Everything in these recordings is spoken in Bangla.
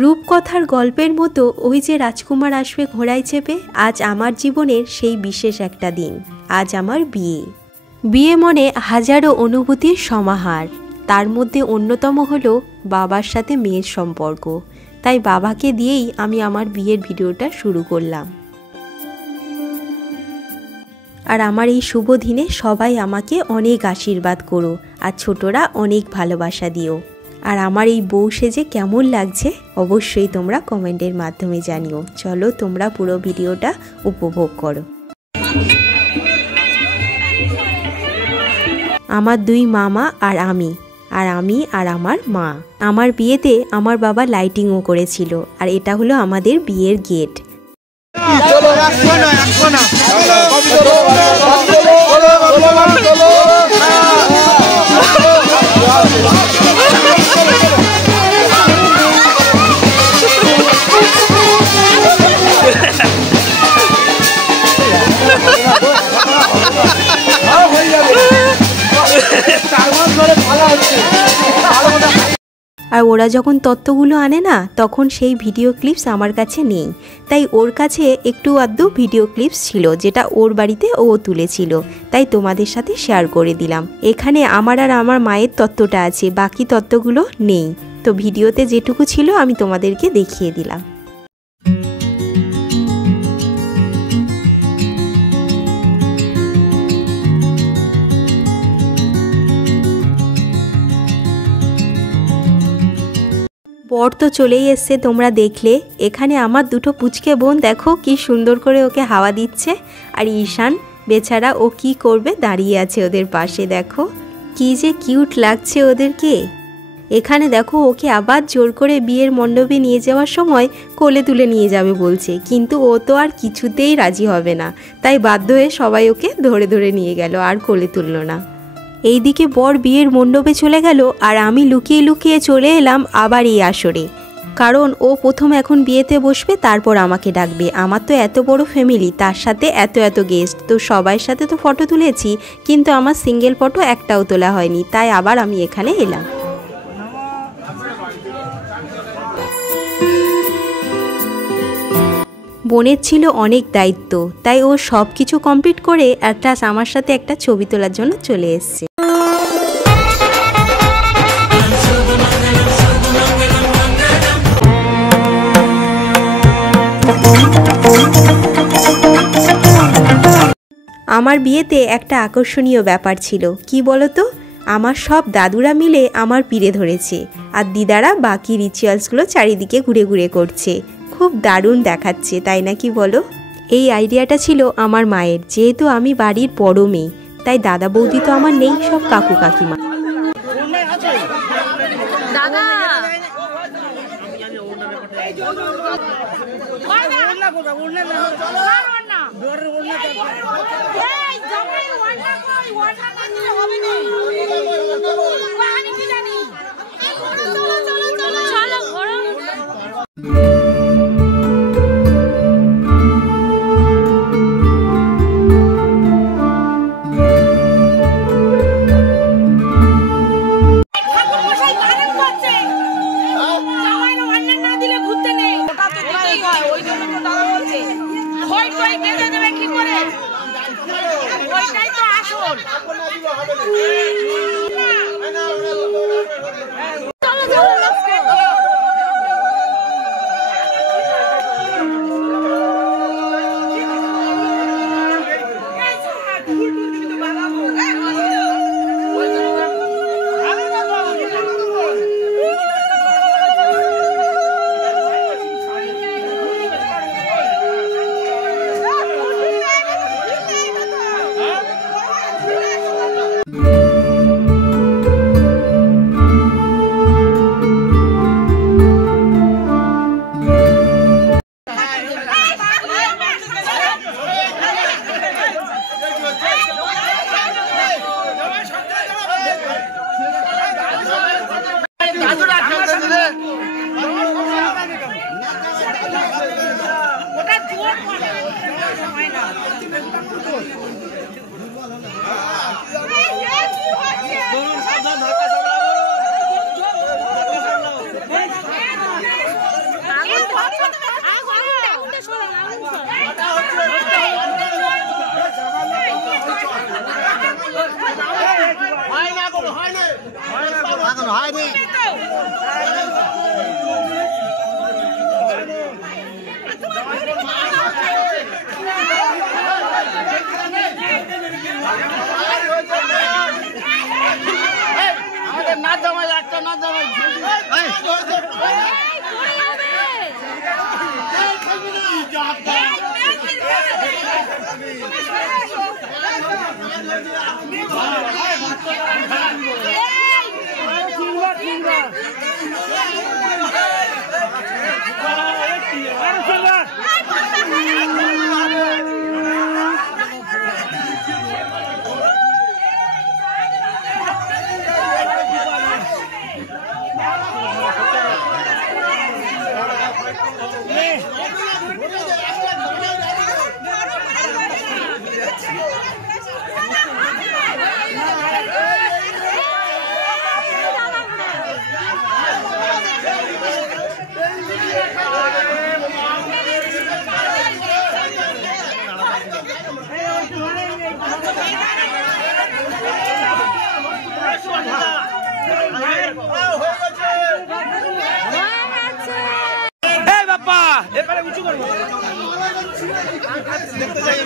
রূপকথার গল্পের মতো ওই যে রাজকুমার আসবে ঘোড়ায় চেপে, আজ আমার জীবনের সেই বিশেষ একটা দিন। আজ আমার বিয়ে মনে হাজারো অনুভূতির সমাহার। তার মধ্যে অন্যতম হলো বাবার সাথে মেয়ের সম্পর্ক। তাই বাবাকে দিয়েই আমি আমার বিয়ের ভিডিওটা শুরু করলাম। আর আমার এই শুভ দিনে সবাই আমাকে অনেক আশীর্বাদ করো, আর ছোটরা অনেক ভালোবাসা দিও। আর আমার এই বউ সেজে কেমন লাগছে অবশ্যই তোমরা কমেন্টের মাধ্যমে জানিও। চলো তোমরা পুরো ভিডিওটা উপভোগ করো। আমার দুই মামা আর আমি আর আমার মা। আমার বিয়েতে আমার বাবা লাইটিংও করেছিল। আর এটা হলো আমাদের বিয়ের গেট। আর ওরা যখন তত্ত্বগুলো আনে না, তখন সেই ভিডিও ক্লিপস আমার কাছে নেই। তাই ওর কাছে একটু আধটু ভিডিও ক্লিপস ছিল, যেটা ওর বাড়িতে ও তুলেছিল। তাই তোমাদের সাথে শেয়ার করে দিলাম। এখানে আমার আর আমার মায়ের তত্ত্বটা আছে, বাকি তত্ত্বগুলো নেই। তো ভিডিওতে যেটুকু ছিল আমি তোমাদেরকে দেখিয়ে দিলাম। বর তো চলেই এসছে, তোমরা দেখলে। এখানে আমার দুটো পুচকে বোন দেখো কি সুন্দর করে ওকে হাওয়া দিচ্ছে। আর ঈশান বেচারা ও কি করবে, দাঁড়িয়ে আছে ওদের পাশে। দেখো কি যে কিউট লাগছে ওদেরকে। এখানে দেখো ওকে আবার জোর করে বিয়ের মণ্ডপে নিয়ে যাওয়ার সময় কোলে তুলে নিয়ে যাবে বলছে, কিন্তু ও তো আর কিছুতেই রাজি হবে না। তাই বাধ্য হয়ে সবাই ওকে ধরে ধরে নিয়ে গেল, আর কোলে তুললো না। এইদিকে বর বিয়ের মণ্ডপে চলে গেল, আর আমি লুকিয়ে লুকিয়ে চলে এলাম আবার এই আসরে। কারণ ও প্রথম এখন বিয়েতে বসবে, তারপর আমাকে ডাকবে। আমার তো এত বড় ফ্যামিলি, তার সাথে এত এত গেস্ট, তো সবার সাথে তো ফটো তুলেছি, কিন্তু আমার সিঙ্গেল ফটো একটাও তোলা হয়নি। তাই আবার আমি এখানে এলাম। বোনের ছিল অনেক দায়িত্ব, তাই ও সব কিছু কমপ্লিট করে একটা আমার সাথে একটা ছবি তোলার জন্য চলে এসছে। আমার বিয়েতে একটা আকর্ষণীয় ব্যাপার ছিল, কি বলতো? আমার সব দাদুরা মিলে আমার পিড়ে ধরেছে, আর দিদারা বাকি রিচুয়ালসগুলো চারিদিকে ঘুরে ঘুরে করছে। খুব দারুণ দেখাচ্ছে, তাই না কি বলো? এই আইডিয়াটা ছিল আমার মায়ের। যেহেতু আমি বাড়ির বড় মেয়ে, তাই দাদা বৌদি তো আমার নেই, সব কাকু কাকিমা। না জামাই একটা না জামাই দেখতে যাই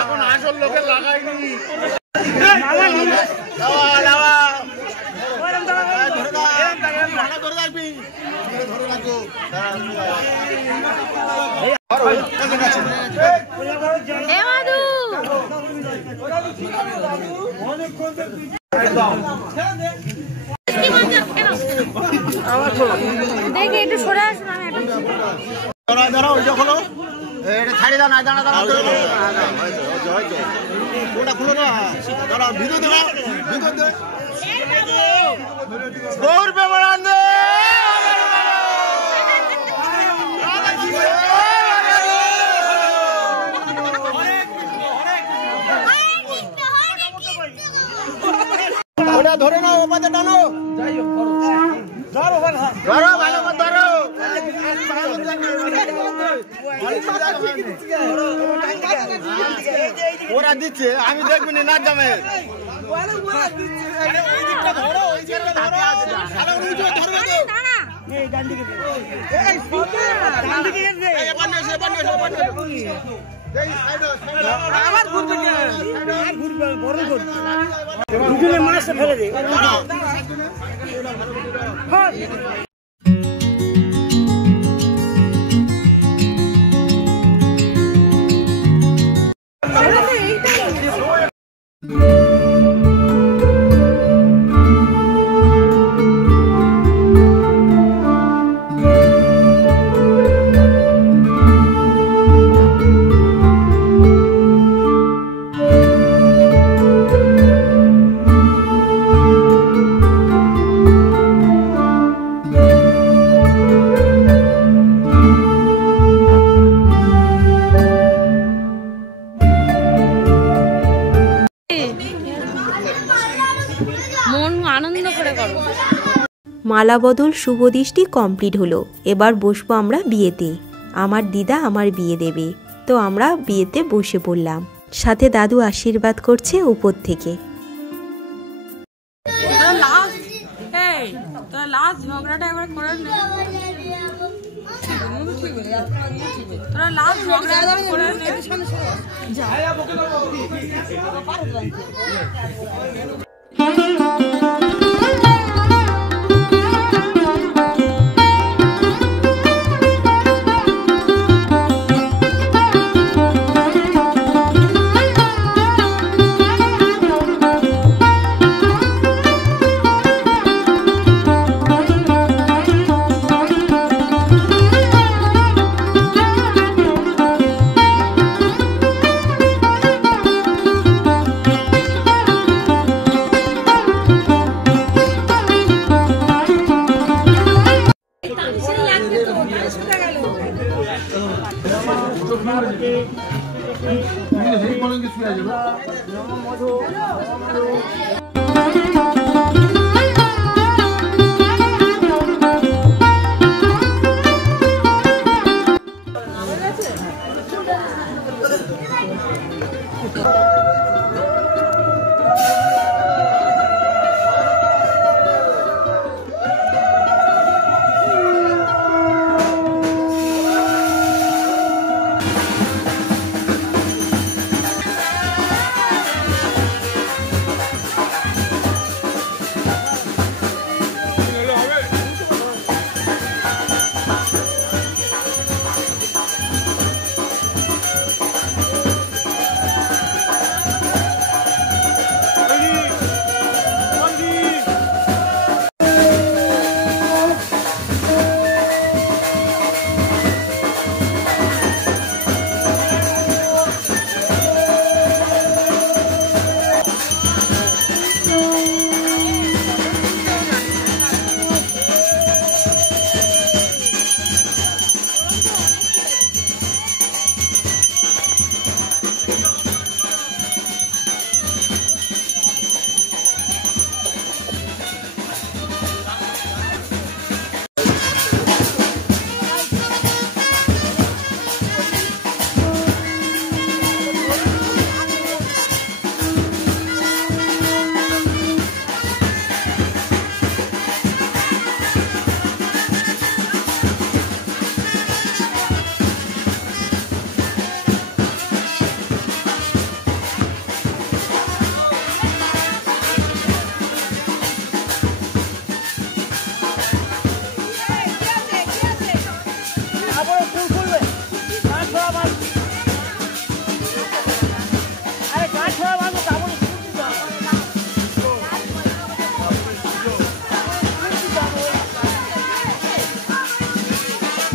এখন আসল লোকের লাগাইনি দেখে একটু সরে আসুন দাঁড়াও ওই যখন ছাড়ি দাও না দাঁড়া দাঁড়া ওটা খুলো না দাঁড়াও ভিতর দেওয়া ভিতর দে গৌর বেমারান দে ওটা ধরে নাও ওপাতে টানো ধরো ভালো করে ধরো ওরা দিচ্ছে আমি দেখবি না জামে মাছটা ফেলে দিই মালা বদল শুভ দৃষ্টি কমপ্লিট হলো। এবার বসবো আমরা বিয়েতে। আমার দিদা আমার বিয়ে দেবে, তো আমরা বিয়েতে বসে পড়লাম। সাথে দাদু আশীর্বাদ করছে উপর থেকে।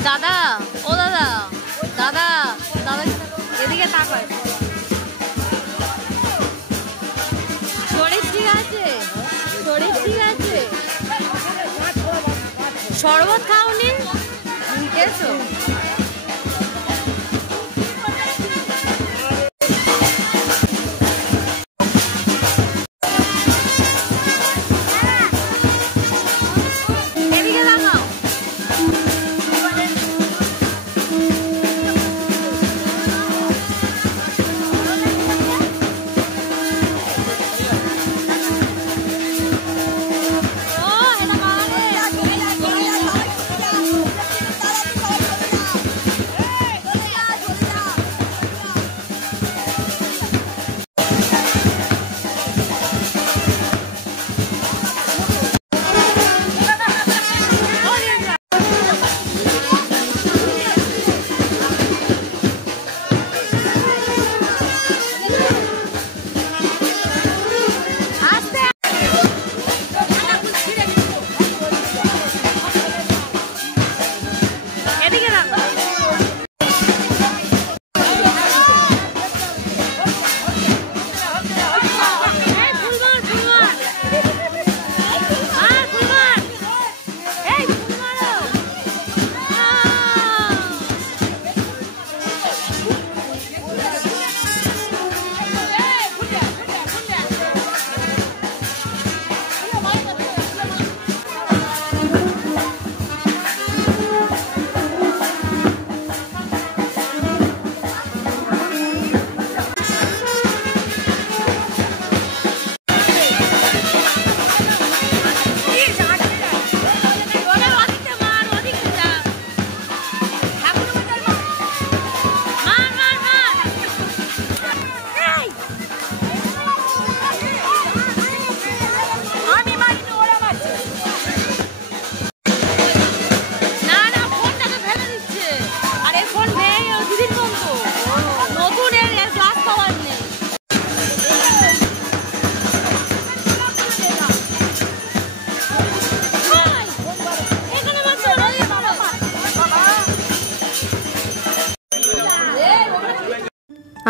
দাদা, ও দাদা, দাদা, দাদা এদিকে তাকায়। শরীর ঠিক আছে? শরীর ঠিক আছে? শরবত খাওনি? এসো।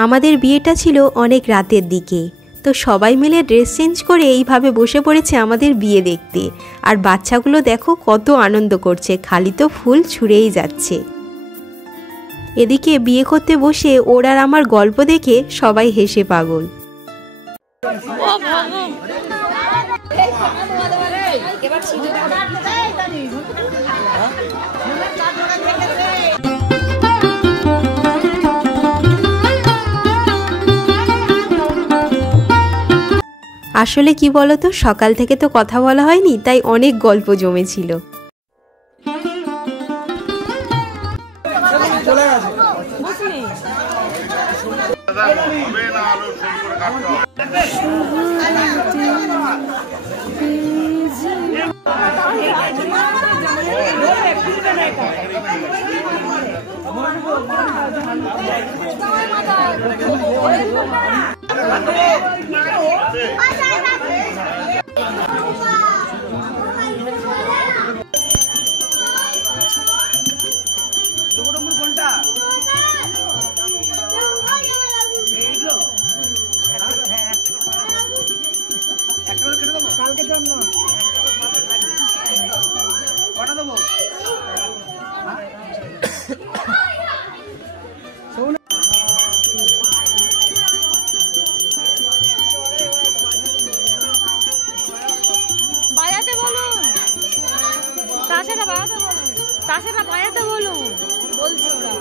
আমাদের বিয়েটা ছিল অনেক রাতের দিকে, তো সবাই মিলে ড্রেস চেঞ্জ করে এইভাবে বসে পড়েছে আমাদের বিয়ে দেখতে। আর বাচ্চাগুলো দেখো কত আনন্দ করছে, খালি তো ফুল ছুঁড়েই যাচ্ছে। এদিকে বিয়ে করতে বসে ওর আর আমার গল্প দেখে সবাই হেসে পাগল। আসলে কি বলতো, সকাল থেকে তো কথা বলা হয়নি, তাই অনেক গল্প জমেছিল। বাজাতে বলুন, তাছাড়া বাজাতে বলুন, তাছাড়া বাজাতে বলুন, বলছি ওরা।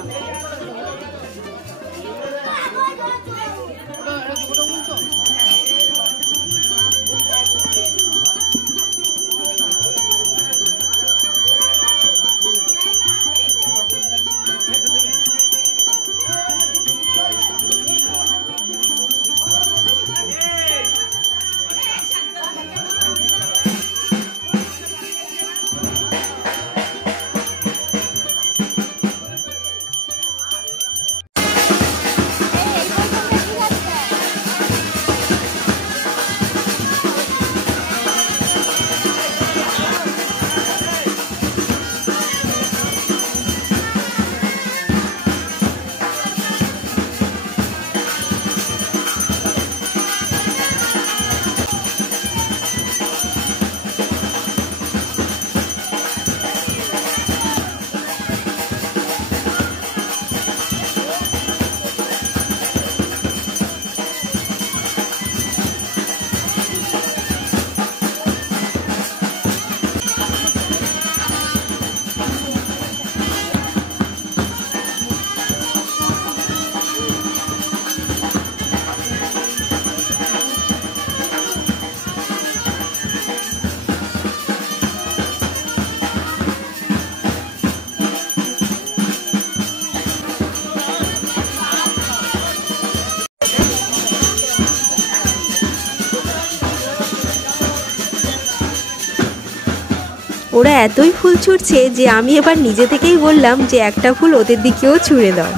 ওরা এতই ফুল ছুঁড়ছে যে আমি এবার নিজে থেকেই বললাম যে একটা ফুল ওদের দিকেও ছুঁড়ে দাও।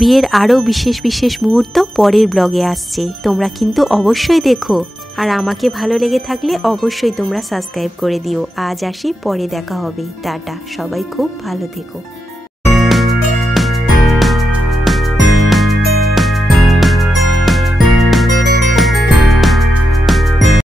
বিয়ের আরও বিশেষ বিশেষ মুহূর্ত পরের ব্লগে আসছে, তোমরা কিন্তু অবশ্যই দেখো। আর আমাকে ভালো লেগে থাকলে অবশ্যই তোমরা সাবস্ক্রাইব করে দিও। আজ আসি, পরে দেখা হবে, টাটা, সবাই খুব ভালো থেকো।